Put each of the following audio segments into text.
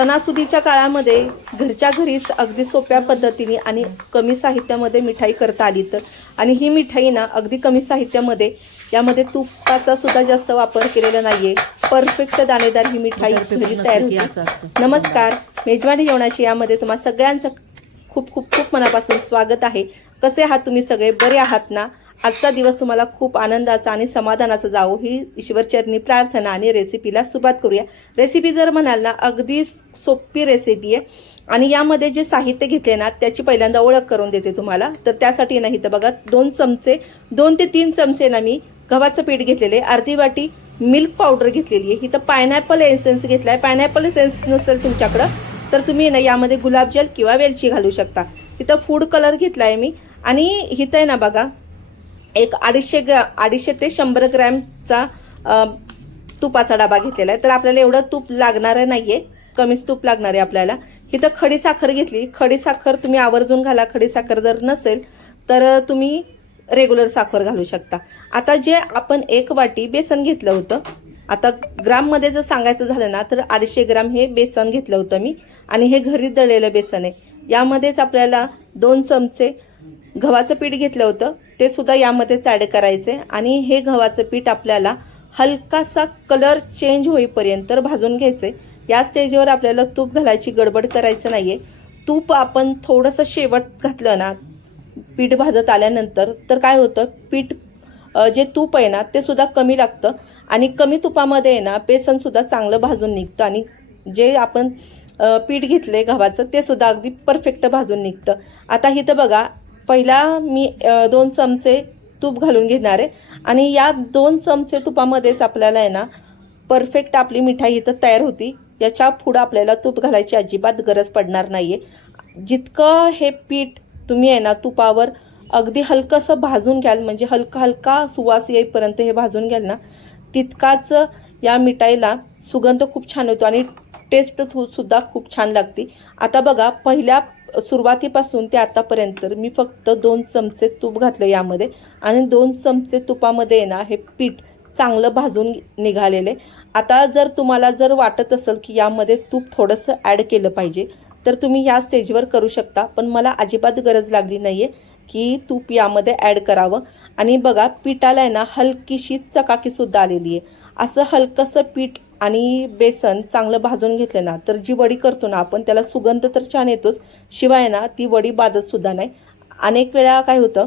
सणासुदीच्या काळामध्ये घरच्या घरीच अगदी सोप्या पद्धतीने आणि कमी साहित्यामध्ये मिठाई करता आली तर. आणि ही मिठाई ना अगदी कमी साहित्यामध्ये यामध्ये तुपाचा सुद्धा जास्त वापर केलेला नाहीये. परफेक्ट दाणेदार ही मिठाई घरी तयार होती. नमस्कार मेजवानी जेवणाची यामध्ये तुम्हा सगळ्यांचं खूप खूप खूप मनापासून स्वागत आहे. कसे आहात तुम्ही सगळे? बरे आहात ना? आजचा दिवस तुम्हाला खूप आनंदाचा आणि समाधानाचा जावो. ही ईश्वरचरणी प्रार्थना आणि रेसिपीला सुरुवात करूया. रेसिपी जर म्हणाल ना अगदी सोपी रेसिपी आहे. आणि यामध्ये जे साहित्य घेतले ना त्याची पहिल्यांदा ओळख करून देते तुम्हाला. तर त्यासाठी नाही तर बघा दोन चमचे दोन ते तीन चमचे ना मी गव्हाचं पीठ घेतलेले अर्धी वाटी मिल्क पावडर घेतलेली आहे. इथं पायनॅपल एसेन्स घेतलाय. पायनॅपल एसेन्स नसेल तुमच्याकडं तर तुम्ही ना यामध्ये गुलाबजल किंवा वेलची घालू शकता. इथं फूड कलर घेतलाय मी. आणि इथं आहे ना बघा एक अडीचशे ग्रा अडीचशे ते शंभर ग्रॅमचा तुपाचा डबा घेतलेला आहे. तर आपल्याला एवढं तूप लागणार आहे कमीच तूप लागणार आहे आपल्याला. इथं खडी साखर घेतली. खडी साखर तुम्ही आवर्जून घाला. खडी साखर जर नसेल तर तुम्ही रेग्युलर साखर घालू शकता. आता जे आपण एक वाटी बेसन घेतलं होतं आता ग्राममध्ये जर सांगायचं झालं ना तर अडीचशे ग्राम हे बेसन घेतलं होतं मी. आणि हे घरी दळलेलं बेसन आहे. यामध्येच आपल्याला दोन चमचे गव्हाचं पीठ घेतलं होतं. ते सुद्धा यामध्येच ॲड करायचे. आणि हे गव्हाचं पीठ आपल्याला हलकासा कलर चेंज होईपर्यंत भाजून घ्यायचे. या स्टेजवर आपल्याला तूप घालायची गडबड करायचं नाही आहे तूप आपण थोडंसं शेवट घातलं ना पीठ भाजत आल्यानंतर तर काय होतं? पीठ जे तूप आहे ना ते सुद्धा कमी लागतं. आणि कमी तुपामध्ये आहे ना बेसनसुद्धा चांगलं भाजून निघतं. आणि जे आपण पीठ घेतलं आहे गव्हाचं ते सुद्धा अगदी परफेक्ट भाजून निघतं. आता इथं बघा पहिला मी दोन चमचे तूप घालून घेणार आहे. आणि या दोन चमचे तुपामध्येच आपल्याला आहे ना परफेक्ट आपली मिठाई इथं तयार होती. याच्या पुढं आपल्याला तूप घालायची अजिबात गरज पडणार नाही आहे जितकं हे पीठ तुम्ही आहे ना तुपावर अगदी हलकंसं भाजून घ्याल म्हणजे हलका हलका सुवास येईपर्यंत हे भाजून घ्याल ना तितकाच या मिठाईला सुगंध खूप छान होतो आणि टेस्ट सुद्धा खूप छान लागते. आता बघा पहिल्या सुरुवातीपासून ते आतापर्यंत मी फक्त दोन चमचे तूप घातलं यामध्ये. आणि दोन चमचे तुपामध्ये ना हे पीठ चांगलं भाजून निघालेले. आता जर तुम्हाला जर वाटत असेल की यामध्ये तूप थोडंसं ॲड केलं पाहिजे तर तुम्ही या स्टेजवर करू शकता. पण मला अजिबात गरज लागली नाही आहे की तूप यामध्ये ॲड करावं. आणि बघा पिठाला आहे ना हलकीशी चकाकीसुद्धा आलेली आहे. असं हलकंसं पीठ आणि बेसन चांगलं भाजून घेतलं ना तर जी वडी करतो ना आपण त्याला सुगंध तर छान येतोच. शिवाय ना ती वडी बाजतसुद्धा नाही. अनेक वेळा काय होतं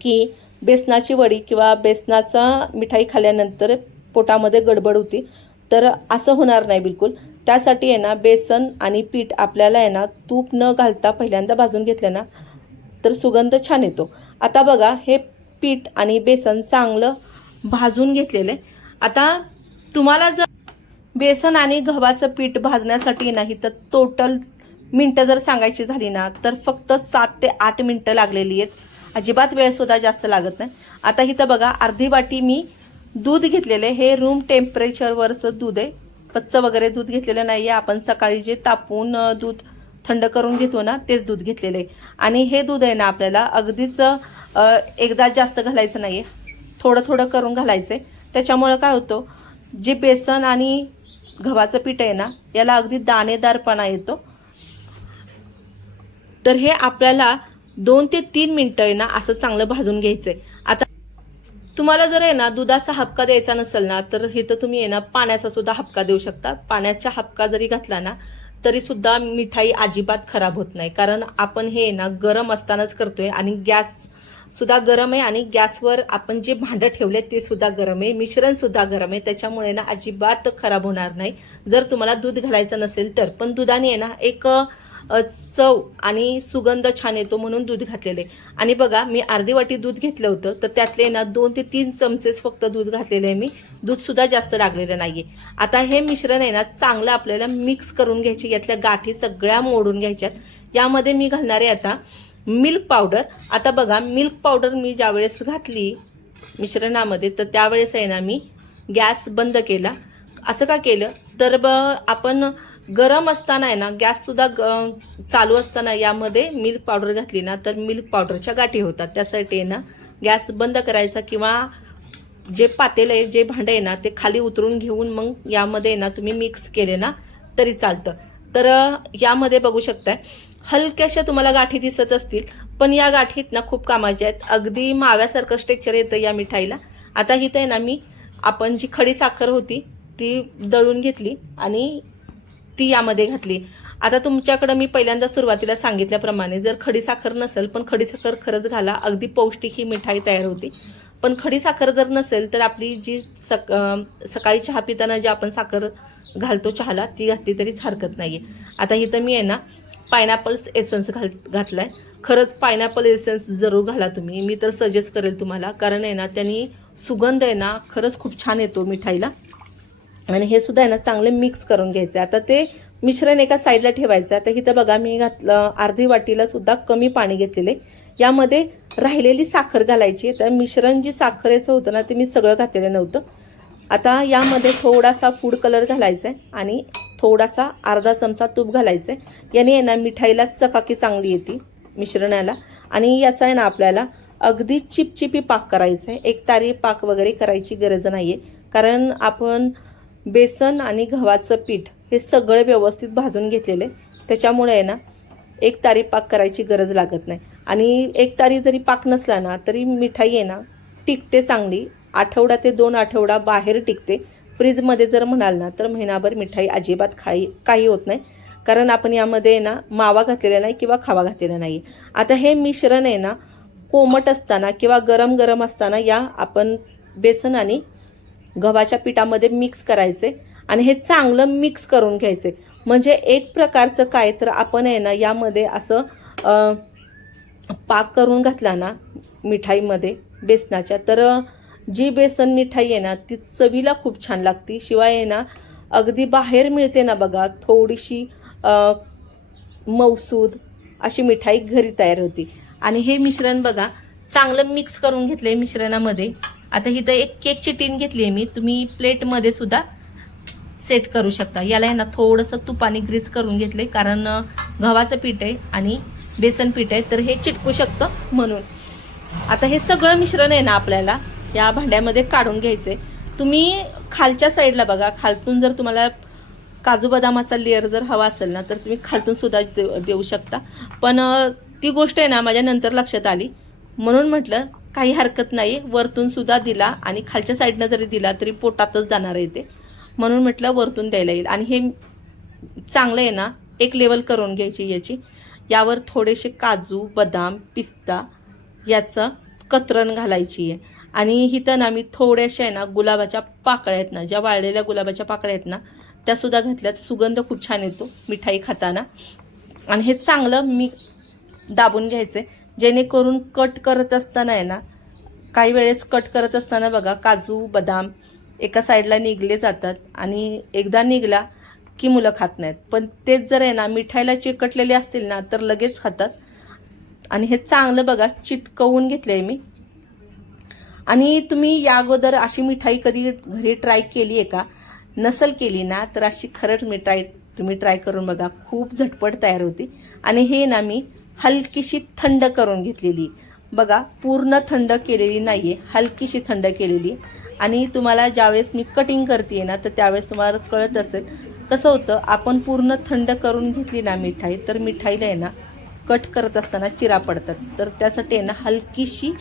की बेसनाची वडी किंवा बेसनाचा मिठाई खाल्ल्यानंतर पोटामध्ये गडबड होती तर असं होणार नाही बिलकुल. त्यासाठी आहे ना बेसन आणि पीठ आपल्याला आहे ना तूप न घालता पहिल्यांदा भाजून घेतलं ना तर सुगंध छान येतो. आता बघा हे पीठ आणि बेसन चांगलं भाजून घेतलेलं आहे. आता तुम्हाला जर बेसन आणि गव्हाचं पीठ भाजण्यासाठी नाही तर टोटल मिनटं जर सांगायची झाली ना तर फक्त सात ते आठ मिनटं लागलेली आहेत. अजिबात वेळसुद्धा जास्त लागत नाही. आता इथं बघा अर्धी वाटी मी दूध घेतलेले हे रूम टेम्परेचरवरचं दूध आहे. कच्चं वगैरे दूध घेतलेलं नाही आहे आपण सकाळी जे तापून दूध थंड करून घेतो ना तेच दूध घेतलेलं आहे. आणि हे दूध आहे ना आपल्याला अगदीच एकदा जास्त घालायचं नाही आहे थोडं थोडं करून घालायचं आहे त्याच्यामुळं काय होतं जे बेसन आणि गव्हाचं पीठ आहे ना याला अगदी दाणेदारपणा येतो. तर हे आपल्याला दोन ते तीन मिनिटं आहे ना असं चांगलं भाजून घ्यायचंय. आता तुम्हाला जर आहे ना दुधाचा हपका द्यायचा नसेल ना तर इथं तुम्ही आहे ना पाण्याचा सुद्धा हपका देऊ शकता. पाण्याचा हपका जरी घातला ना तरी सुद्धा मिठाई अजिबात खराब होत नाही. कारण आपण हे ना गरम असतानाच करतोय आणि गॅस सुद्धा गरम आहे आणि गॅसवर आपण जे भांडं ठेवले ते सुद्धा गरम आहे. मिश्रण सुद्धा गरम आहे. त्याच्यामुळे ना अजिबात खराब होणार नाही. जर तुम्हाला दूध घालायचं नसेल तर. पण दुधाने आहे ना एक चव आणि सुगंध छान येतो म्हणून दूध घातलेले आणि बघा मी अर्धी वाटी दूध घेतलं होतं. तर त्यातले ना दोन ते तीन चमचेच फक्त दूध घातलेले आहे मी. दूधसुद्धा जास्त लागलेलं नाही आहे आता हे मिश्रण आहे ना चांगलं आपल्याला मिक्स करून घ्यायचे. यातल्या गाठी सगळ्या मोडून घ्यायच्यात. यामध्ये मी घालणार आहे आता मिल्क पावडर. आता बघा मिल्क पावडर मी ज्यावेळेस घातली मिश्रणामध्ये तर त्यावेळेस आहे ना मी गॅस बंद केला. असं का केलं? तर ब आपण गरम असताना आहे ना गॅससुद्धा ग- चालू असताना यामध्ये मिल्क पावडर घातली ना तर मिल्क पावडरच्या गाठी होतात. त्यासाठी आहे ना गॅस बंद करायचा किंवा जे पातेलं आहे जे भांडं आहे ना ते खाली उतरून घेऊन मग यामध्ये आहे ना तुम्ही मिक्स केले ना तरी चालतं. तर यामध्ये बघू शकताय हलक्याशा तुम्हाला गाठी दिसत असतील पण या गाठीत ना खूप कामाच्या आहेत. अगदी माव्यासारखं स्ट्रेक्चर येतं या मिठाईला. आता इथं आहे ना मी आपण जी खडी साखर होती ती दळून घेतली आणि ती यामध्ये घातली. आता तुमच्याकडं मी पहिल्यांदा सुरुवातीला सांगितल्याप्रमाणे जर खडी साखर नसेल पण खडी साखर खरंच घाला. अगदी पौष्टिक ही मिठाई तयार होती. पण खडी साखर जर नसेल तर आपली जी सक सकाळी चहा पिताना जी आपण साखर घालतो चहाला ती घातली तरीच हरकत नाही आहे आता इथं मी आहे ना पायनॅपल्स एसन्स घाल घातला आहे खरंच पायनॅपल एसन्स जरूर घाला तुम्ही. मी तर सजेस्ट करेल तुम्हाला. कारण आहे ना त्यांनी सुगंध आहे ना खरंच खूप छान येतो मिठाईला. आणि हे सुद्धा आहे ना चांगले मिक्स करून घ्यायचे आता ते मिश्रण एका साईडला ठेवायचं आता इथं बघा मी घातलं अर्धी वाटीला सुद्धा कमी पाणी घेतलेले यामध्ये राहिलेली साखर घालायची तर मिश्रण जी साखरेचं होतं ना ते मी सगळं घातलेलं नव्हतं. आता यामध्ये थोडासा फूड कलर घालायचा आहे आणि थोडासा अर्धा चमचा तूप घालायचं आहे याने आहे ना मिठाईला चकाकी चांगली येते मिश्रणाला. आणि याचा आहे ना आपल्याला अगदी चिपचिपी पाक करायचा आहे एक तारी पाक वगैरे करायची गरज नाही आहे कारण आपण बेसन आणि गव्हाचं पीठ हे सगळं व्यवस्थित भाजून घेतलेलं आहे. त्याच्यामुळे आहे ना एक तारी पाक करायची गरज लागत नाही. आणि एक तारी जरी पाक नसला ना तरी मिठाई आहे ना टिकते चांगली. आठवडा ते दोन आठवडा बाहेर टिकते. फ्रीजमध्ये जर म्हणाल ना तर महिनाभर मिठाई अजिबात खाई काही होत नाही. कारण आपण यामध्ये ना मावा घातलेला नाही किंवा खावा घातलेला नाही आता हे मिश्रण आहे ना कोमट असताना किंवा गरम गरम असताना या आपण बेसन आणि गव्हाच्या पिठामध्ये मिक्स करायचे आणि हे चांगलं मिक्स करून घ्यायचे. म्हणजे एक प्रकारचं काय तर आपण आहे ना यामध्ये असं पाक करून घातला ना मिठाईमध्ये बेसनाच्या तर जी बेसन मिठाई आहे ना ती चवीला खूप छान लागते. शिवाय आहे ना अगदी बाहेर मिळते ना बघा थोडीशी मौसूद अशी मिठाई घरी तयार होती. आणि हे मिश्रण बघा चांगलं मिक्स करून घेतलं आहे मिश्रणामध्ये. आता इथं एक केकची टीन घेतली आहे मी. तुम्ही प्लेटमध्ये सुद्धा सेट करू शकता. याला आहे ना थोडंसं तुपाने ग्रीस करून घेतले कारण गव्हाचं पीठ आहे आणि बेसन पीठ आहे तर हे चिटकू शकतं म्हणून. आता हे सगळं मिश्रण आहे ना आपल्याला या भांड्यामध्ये काढून घ्यायचे. तुम्ही खालच्या साईडला बघा. खालतून जर तुम्हाला काजू बदामाचा लेअर जर हवा असेल ना तर तुम्ही खालतून सुद्धा देऊ देऊ शकता. पण ती गोष्ट आहे ना माझ्या नंतर लक्षात आली. म्हणून म्हटलं काही हरकत नाही वरतून सुद्धा दिला आणि खालच्या साईडनं जरी दिला तरी पोटातच जाणार आहे ते. म्हणून म्हटलं वरतून द्यायला येईल. आणि हे चांगलं आहे ना एक लेवल करून घ्यायची याची. यावर थोडेसे काजू बदाम पिस्ता याचं कतरण घालायची आहे. आणि इथं ना मी थोड्याशा आहे ना गुलाबाच्या पाकळ्या आहेत ना ज्या वाळलेल्या गुलाबाच्या पाकळ्या आहेत ना त्यासुद्धा घातल्यात. सुगंध खूप छान येतो मिठाई खाताना. आणि हे चांगलं मी दाबून घ्यायचं आहे जेणेकरून कट करत असताना आहे ना काही वेळेस कट करत असताना बघा काजू बदाम एका साईडला निघले जातात आणि एकदा निघला की मुलं खात नाहीत. पण तेच जर आहे ना मिठाईला चिकटलेले असतील ना तर लगेच खातात. आणि हे चांगलं बघा चिटकवून घेतलं आहे मी. आणि तुम्ही या अगोदर अशी मिठाई कधी घरी ट्राय केली आहे का? नसल केली ना तर अशी खरंच मिठाई तुम्ही ट्राय करून बघा. खूप झटपट तयार होती. आणि हे ना मी हलकीशी थंड करून घेतलेली. बघा पूर्ण थंड केलेली नाही आहे हलकीशी थंड केलेली. आणि तुम्हाला ज्यावेळेस मी कटिंग करते ना तर त्यावेळेस तुम्हाला कळत असेल कसं होतं आपण पूर्ण थंड करून घेतली ना मिठाई तर मिठाईला आहे ना कट करत असताना चिरा पडतात. तर त्यासाठी आहे ना हलकीशी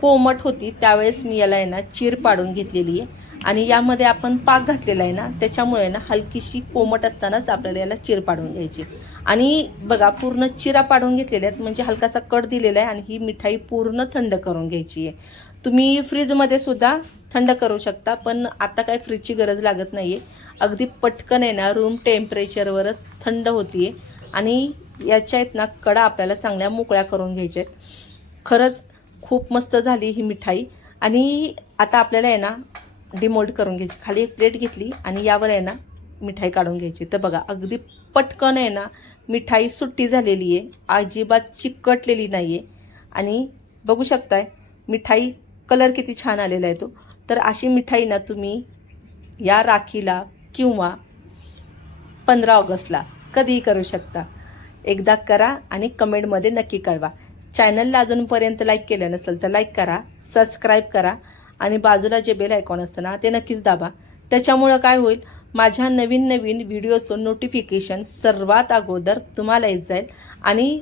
कोमट होती त्यावेळेस मी याला आहे ना चीर पाडून घेतलेली आहे. आणि यामध्ये आपण पाक घातलेला आहे ना त्याच्यामुळे ना हलकीशी कोमट असतानाच आपल्याला याला चीर पाडून घ्यायची आणि बघा पूर्ण चिरा पाडून घेतलेल्या आहेत म्हणजे हलकासा कट दिलेला आहे आणि ही मिठाई पूर्ण थंड करून घ्यायची आहे. तुम्ही फ्रीजमध्ये सुद्धा थंड करू शकता पण आता काय फ्रीजची गरज लागत नाही आहे अगदी पटकन आहे ना रूम टेम्परेचरवरच थंड होतीये. आणि याच्या आहेत ना कडा आपल्याला चांगल्या मोकळ्या करून घ्यायच्या आहेत. खरंच खूप मस्त झाली ही मिठाई. आणि आता आपल्याला आहे ना डिमोल्ड करून घ्यायची. खाली एक प्लेट घेतली आणि यावर आहे ना मिठाई काढून घ्यायची. तर बघा अगदी पटकन आहे ना मिठाई सुट्टी झालेली आहे. अजिबात चिकटलेली नाही आहे आणि बघू शकताय मिठाई कलर किती छान आलेला आहे तो. तर अशी मिठाई ना तुम्ही या राखीला किंवा पंधरा ऑगस्टला कधीही करू शकता. एकदा करा आणि कमेंटमध्ये नक्की कळवा. चॅनलला अजूनपर्यंत लाईक केलं नसेल तर लाईक करा सबस्क्राईब करा आणि बाजूला जे बेल आयकॉन असतं ना ते नक्कीच दाबा. त्याच्यामुळं काय होईल? माझ्या नवीन नवीन व्हिडिओचं नोटिफिकेशन सर्वात अगोदर तुम्हाला येत जाईल. आणि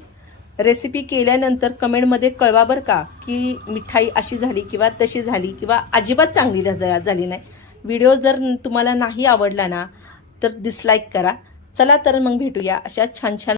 रेसिपी केल्यानंतर कमेंटमध्ये कळवा बरं का की मिठाई अशी झाली किंवा तशी झाली किंवा अजिबात चांगली झाली नाही. व्हिडिओ जर तुम्हाला नाही आवडला ना तर डिसलाईक करा. चला तर मग भेटूया अशा छान छान